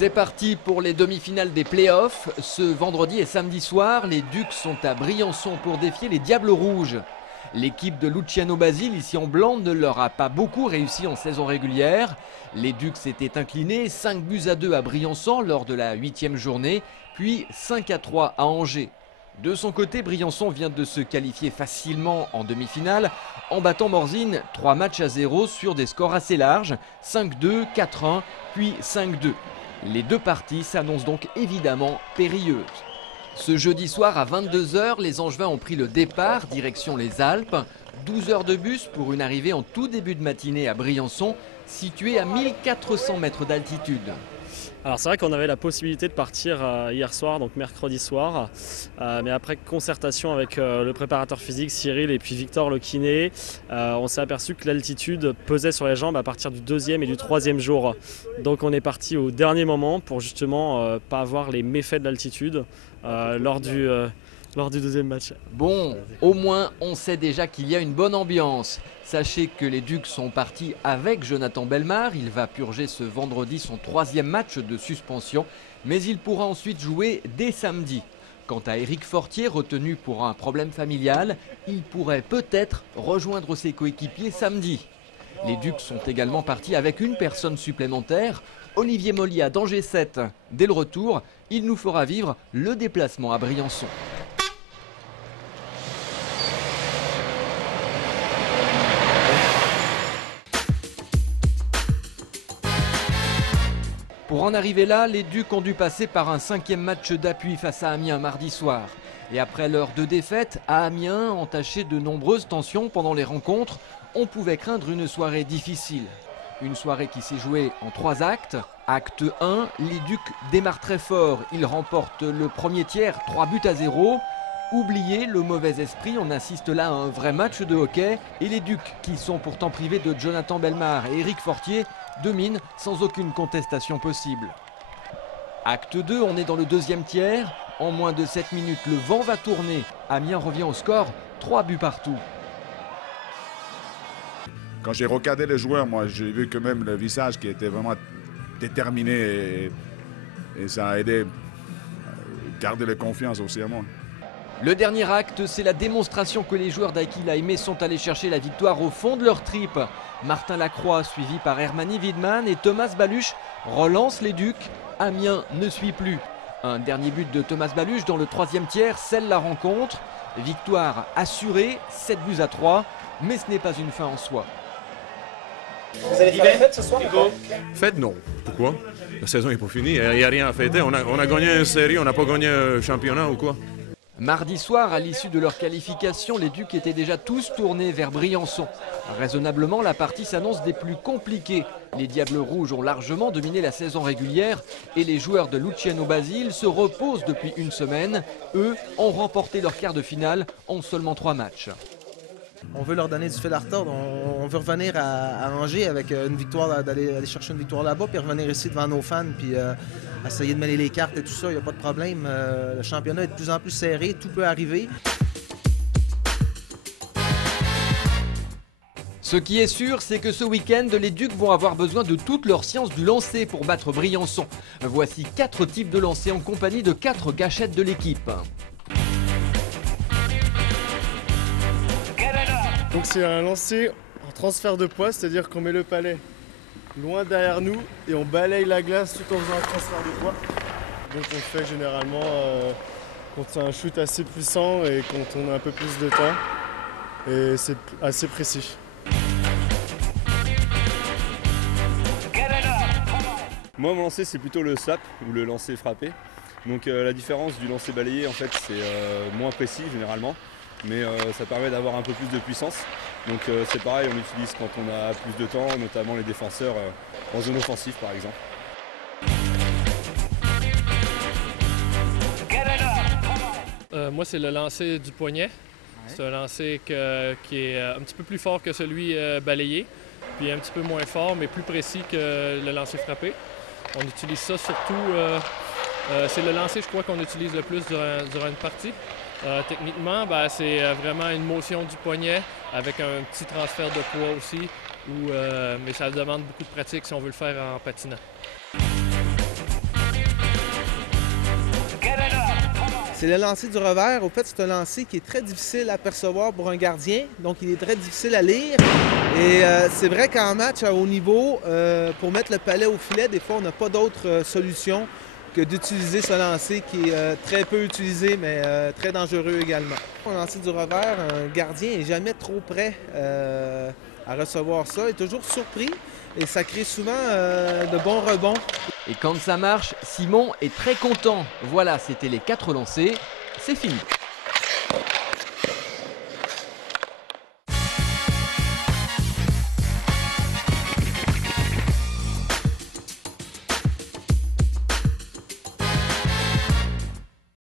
C'est parti pour les demi-finales des playoffs. Ce vendredi et samedi soir, les Ducs sont à Briançon pour défier les Diables Rouges. L'équipe de Luciano Basile, ici en blanc, ne leur a pas beaucoup réussi en saison régulière. Les Ducs s'étaient inclinés 5-2 à Briançon lors de la 8e journée, puis 5-3 à Angers. De son côté, Briançon vient de se qualifier facilement en demi-finale en battant Morzine 3-0 sur des scores assez larges, 5-2, 4-1, puis 5-2. Les deux parties s'annoncent donc évidemment périlleuses. Ce jeudi soir à 22 h, les Angevins ont pris le départ, direction les Alpes. 12 heures de bus pour une arrivée en tout début de matinée à Briançon, située à 1400 mètres d'altitude. Alors c'est vrai qu'on avait la possibilité de partir hier soir, donc mercredi soir, mais après concertation avec le préparateur physique Cyril et puis Victor le kiné, on s'est aperçu que l'altitude pesait sur les jambes à partir du 2e et du 3e jour. Donc on est parti au dernier moment pour justement pas avoir les méfaits de l'altitude lors du deuxième match. Bon, au moins on sait déjà qu'il y a une bonne ambiance. Sachez que les Ducs sont partis avec Jonathan Bellemare. Il va purger ce vendredi son 3e match de suspension, mais il pourra ensuite jouer dès samedi. Quant à Éric Fortier, retenu pour un problème familial, il pourrait peut-être rejoindre ses coéquipiers samedi. Les Ducs sont également partis avec une personne supplémentaire, Olivier Molia d'Angers 7. Dès le retour, il nous fera vivre le déplacement à Briançon. Pour en arriver là, les Ducs ont dû passer par un 5e match d'appui face à Amiens mardi soir. Et après leurs 2 défaites, à Amiens, entaché de nombreuses tensions pendant les rencontres, on pouvait craindre une soirée difficile. Une soirée qui s'est jouée en 3 actes. Acte 1, les Ducs démarrent très fort. Ils remportent le premier tiers 3-0. Oubliez le mauvais esprit, on assiste là à un vrai match de hockey. Et les Ducs, qui sont pourtant privés de Jonathan Bellemare et Éric Fortier, dominent sans aucune contestation possible. Acte 2, on est dans le 2e tiers. En moins de 7 minutes, le vent va tourner. Amiens revient au score, 3 buts partout. Quand j'ai regardé les joueurs, moi, j'ai vu quand même le visage qui était vraiment déterminé et ça a aidé à garder la confiance aussi à moi. Le dernier acte, c'est la démonstration que les joueurs d'Aquila Aimé sont allés chercher la victoire au fond de leur tripes. Martin Lacroix, suivi par Hermany Widman et Thomas Baluch, relance les Ducs. Amiens ne suit plus. Un dernier but de Thomas Baluch dans le 3e tiers scelle la rencontre. Victoire assurée, 7-3, mais ce n'est pas une fin en soi. Vous allez faire la fête ce soir? Fête, non. Pourquoi? La saison n'est pas finie, il n'y a rien à fêter. On a gagné une série, on n'a pas gagné un championnat ou quoi? Mardi soir, à l'issue de leur qualification, les Ducs étaient déjà tous tournés vers Briançon. Raisonnablement, la partie s'annonce des plus compliquées. Les Diables Rouges ont largement dominé la saison régulière et les joueurs de Luciano Basile se reposent depuis une semaine. Eux ont remporté leur quart de finale en seulement 3 matchs. On veut leur donner du fil à retordre. On veut revenir à Angers avec une victoire, d'aller chercher une victoire là-bas, puis revenir ici devant nos fans, puis essayer de mêler les cartes et tout ça. Il n'y a pas de problème. Le championnat est de plus en plus serré, tout peut arriver. Ce qui est sûr, c'est que ce week-end, les Ducs vont avoir besoin de toute leur science du lancer pour battre Briançon. Voici 4 types de lancers en compagnie de 4 gâchettes de l'équipe. Donc c'est un lancer en transfert de poids, c'est-à-dire qu'on met le palet loin derrière nous et on balaye la glace tout en faisant un transfert de poids. Donc on le fait généralement quand c'est un shoot assez puissant et quand on a un peu plus de temps. Et c'est assez précis. Moi mon lancer c'est plutôt le slap ou le lancer frappé. Donc la différence du lancer balayé en fait c'est moins précis généralement. Mais ça permet d'avoir un peu plus de puissance. Donc c'est pareil, on l'utilise quand on a plus de temps, notamment les défenseurs en zone offensive par exemple. Moi c'est le lancer du poignet. C'est un lancer qui est un petit peu plus fort que celui balayé, puis un petit peu moins fort mais plus précis que le lancer frappé. On utilise ça surtout, c'est le lancer je crois qu'on utilise le plus durant une partie. Techniquement, c'est vraiment une motion du poignet avec un petit transfert de poids aussi, mais ça demande beaucoup de pratique si on veut le faire en patinant. C'est le lancer du revers. Au fait, c'est un lancer qui est très difficile à percevoir pour un gardien, donc il est très difficile à lire. Et c'est vrai qu'en match à haut niveau, pour mettre le palet au filet, des fois, on n'a pas d'autre solution que d'utiliser ce lancer qui est très peu utilisé, mais très dangereux également. Au lancer du revers, un gardien n'est jamais trop prêt à recevoir ça. Il est toujours surpris et ça crée souvent de bons rebonds. Et quand ça marche, Simon est très content. Voilà, c'était les 4 lancers. C'est fini.